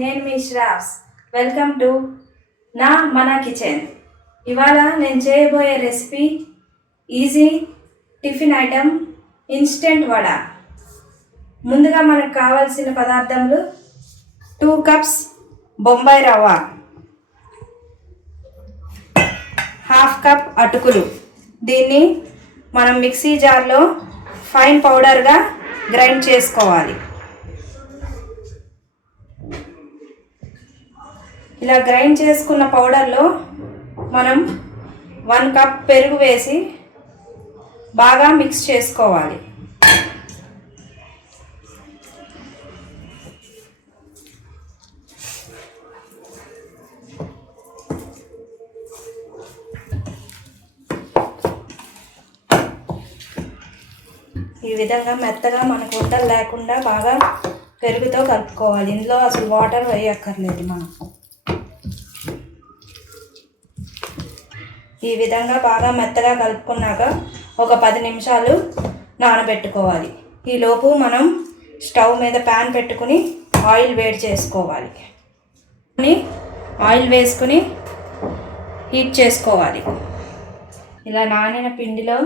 నేను మీ Shravs. Welcome to మన kitchen. ఇవాళ నేను చేయబోయే recipe easy tiffin item instant vada. ముందుగా మనకు కావాల్సిన పదార్థాలు 2 కప్స్ బొంబాయి రవ్వ, 1/2 కప్ అటుకులు. దీన్ని మనం మిక్సీ జార్లో ఫైన్ పౌడర్గా గ్రైండ్ చేసుకోవాలి. ఇలా గ్రైండ్ చేసుకున్న పౌడర్లో మనం 1 కప్ పెరుగు వేసి బాగా మిక్స్ చేసుకోవాలి. ఈ విధంగా మెత్తగా మనకు ఉండలు లేకుండా బాగా పెరుగుతో కలుపుకోవాలి. ఇందులో అసలు వాటర్ వేయక్కర్లేదు మనకు. ఈ విధంగా బాగా మెత్తగా కలుపుకున్నాక ఒక 10 నిమిషాలు నానబెట్టుకోవాలి. ఈలోపు మనం స్టవ్ మీద ప్యాన్ పెట్టుకుని ఆయిల్ వేడి చేసుకోవాలి. ఆయిల్ వేసుకుని హీట్ చేసుకోవాలి. ఇలా నానిన పిండిలో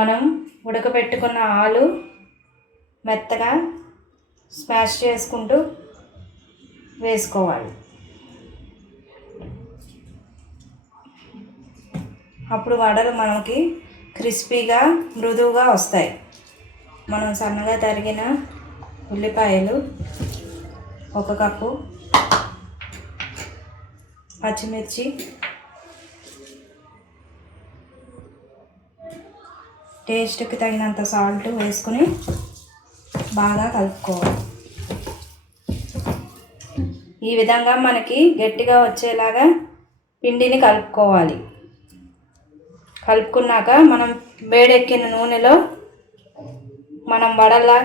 మనం ఉడకబెట్టుకున్న ఆలు మెత్తగా స్మాష్ చేసుకుంటూ వేసుకోవాలి. అప్పుడు వడలు మనకి క్రిస్పీగా మృదువుగా వస్తాయి. మనం సన్నగా తరిగిన ఉల్లిపాయలు 1 కప్పు, పచ్చిమిర్చి, టేస్ట్కి తగినంత సాల్ట్ వేసుకుని బాగా కలుపుకోవాలి. ఈ విధంగా మనకి గట్టిగా వచ్చేలాగా పిండిని కలుపుకోవాలి. కలుపుకున్నాక మనం వేడెక్కిన నూనెలో మనం వడల్లా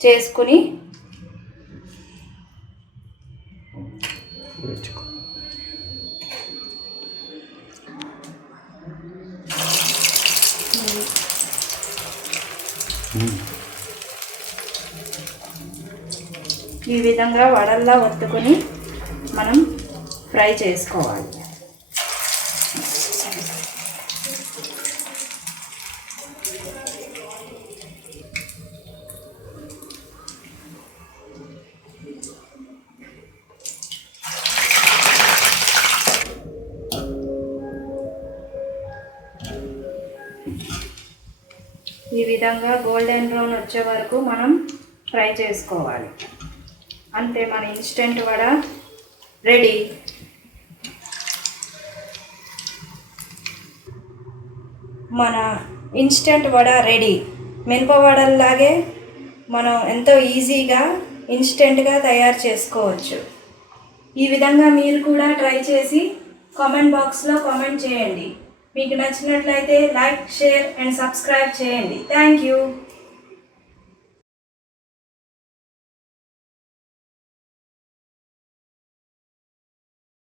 చేసుకుని ఈ విధంగా వడల్లా ఒత్తుకొని మనం ఫ్రై చేసుకోవాలి. ఈ విధంగా గోల్డెన్ బ్రౌన్ వచ్చే వరకు మనం ఫ్రై చేసుకోవాలి. అంతే, మన ఇన్స్టెంట్ వడ రెడీ. మన ఇన్స్టెంట్ వడ రెడీ. మినప వడల్లాగే మనం ఎంతో ఈజీగా ఇన్స్టెంట్గా తయారు చేసుకోవచ్చు. ఈ విధంగా మీరు కూడా ట్రై చేసి కామెంట్ బాక్స్లో కామెంట్ చేయండి. మీకు నచ్చినట్లయితే లైక్, షేర్ అండ్ సబ్స్క్రైబ్ చేయండి. Thank you.